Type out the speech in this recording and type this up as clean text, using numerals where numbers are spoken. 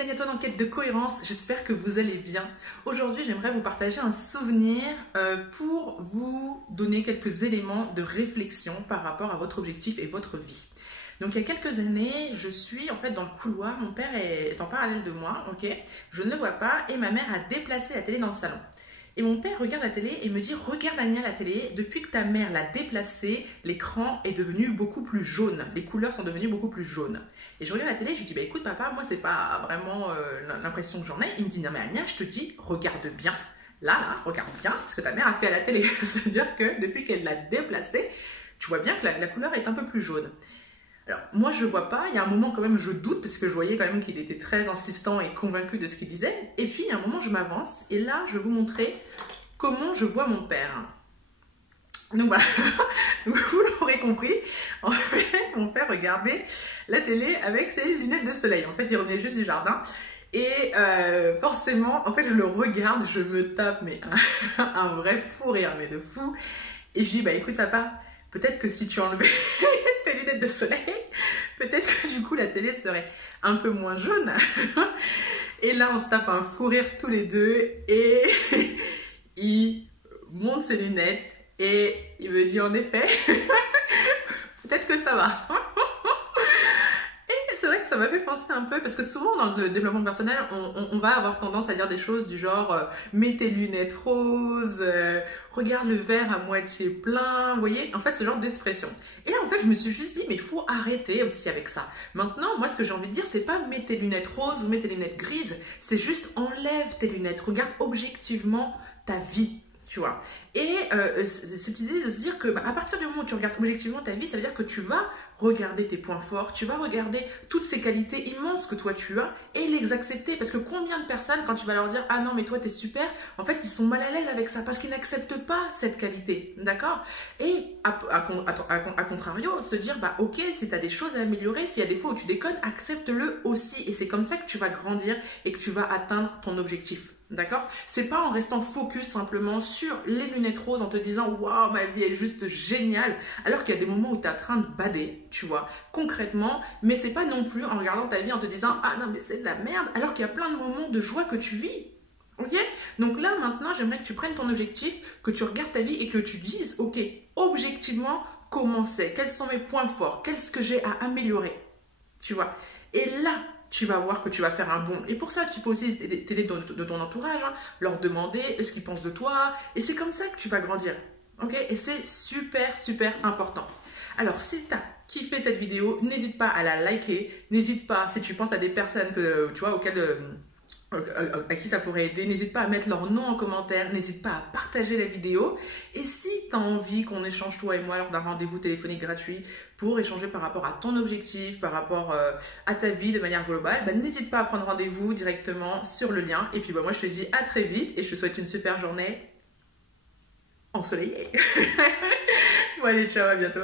ici Agnès en quête de cohérence, j'espère que vous allez bien. Aujourd'hui, j'aimerais vous partager un souvenir pour vous donner quelques éléments de réflexion par rapport à votre objectif et votre vie. Donc il y a quelques années, je suis en fait dans le couloir, mon père est en parallèle de moi, ok, je ne le vois pas et ma mère a déplacé la télé dans le salon. Et mon père regarde la télé et me dit « Regarde Ania la télé, depuis que ta mère l'a déplacée, l'écran est devenu beaucoup plus jaune. Les couleurs sont devenues beaucoup plus jaunes. » Et je regarde la télé et je lui dis « Bah écoute papa, moi c'est pas vraiment l'impression que j'en ai. » Il me dit « Non mais Ania, je te dis, regarde bien. Là, regarde bien ce que ta mère a fait à la télé. » C'est-à-dire que depuis qu'elle l'a déplacée, tu vois bien que la couleur est un peu plus jaune. Alors, moi, je ne vois pas. Il y a un moment, quand même, je doute parce que je voyais quand même qu'il était très insistant et convaincu de ce qu'il disait. Et puis, il y a un moment, je m'avance et là, je vais vous montrer comment je vois mon père. Donc, voilà. Donc, vous l'aurez compris. En fait, mon père regardait la télé avec ses lunettes de soleil. En fait, il revenait juste du jardin. Et forcément, en fait, je le regarde, je me tape mais un vrai fou rire, mais de fou. Et je dis, bah écoute papa, peut-être que si tu enlevais tes lunettes de soleil, peut-être que du coup la télé serait un peu moins jaune. Et là, on se tape un fou rire tous les deux et il monte ses lunettes et il me dit en effet, peut-être que ça va. C'est vrai que ça m'a fait penser un peu, parce que souvent dans le développement personnel, on va avoir tendance à dire des choses du genre mets tes lunettes roses, regarde le verre à moitié plein, vous voyez, en fait ce genre d'expression. Et là en fait je me suis juste dit mais il faut arrêter aussi avec ça. Maintenant moi ce que j'ai envie de dire c'est pas mets tes lunettes roses ou mets tes lunettes grises, c'est juste enlève tes lunettes, regarde objectivement ta vie. Tu vois. Et cette idée de se dire que à partir du moment où tu regardes objectivement ta vie, ça veut dire que tu vas regarder tes points forts, tu vas regarder toutes ces qualités immenses que toi tu as et les accepter. Parce que combien de personnes, quand tu vas leur dire « Ah non, mais toi t'es super », en fait ils sont mal à l'aise avec ça parce qu'ils n'acceptent pas cette qualité, d'accord? Et à contrario, se dire « Bah ok, si tu as des choses à améliorer, s'il y a des fois où tu déconnes, accepte-le aussi. » Et c'est comme ça que tu vas grandir et que tu vas atteindre ton objectif. D'accord? C'est pas en restant focus simplement sur les lunettes roses en te disant waouh, ma vie est juste géniale, alors qu'il y a des moments où tu es en train de bader, tu vois, concrètement, mais c'est pas non plus en regardant ta vie en te disant ah non, mais c'est de la merde, alors qu'il y a plein de moments de joie que tu vis. Ok? Donc là, maintenant, j'aimerais que tu prennes ton objectif, que tu regardes ta vie et que tu dises ok, objectivement, comment c'est, quels sont mes points forts, qu'est-ce que j'ai à améliorer, tu vois. Et là, tu vas voir que tu vas faire un bond. Et pour ça, tu peux aussi t'aider de ton entourage, hein, leur demander ce qu'ils pensent de toi. Et c'est comme ça que tu vas grandir. Ok? Et c'est super, super important. Alors, si tu as kiffé cette vidéo, n'hésite pas à la liker. N'hésite pas, si tu penses à des personnes que, tu vois, à qui ça pourrait aider, n'hésite pas à mettre leur nom en commentaire, n'hésite pas à partager la vidéo. Et si tu as envie qu'on échange toi et moi lors d'un rendez-vous téléphonique gratuit pour échanger par rapport à ton objectif, par rapport à ta vie de manière globale, bah, n'hésite pas à prendre rendez-vous directement sur le lien. Et puis bah, moi je te dis à très vite et je te souhaite une super journée ensoleillée. Bon allez, ciao, à bientôt.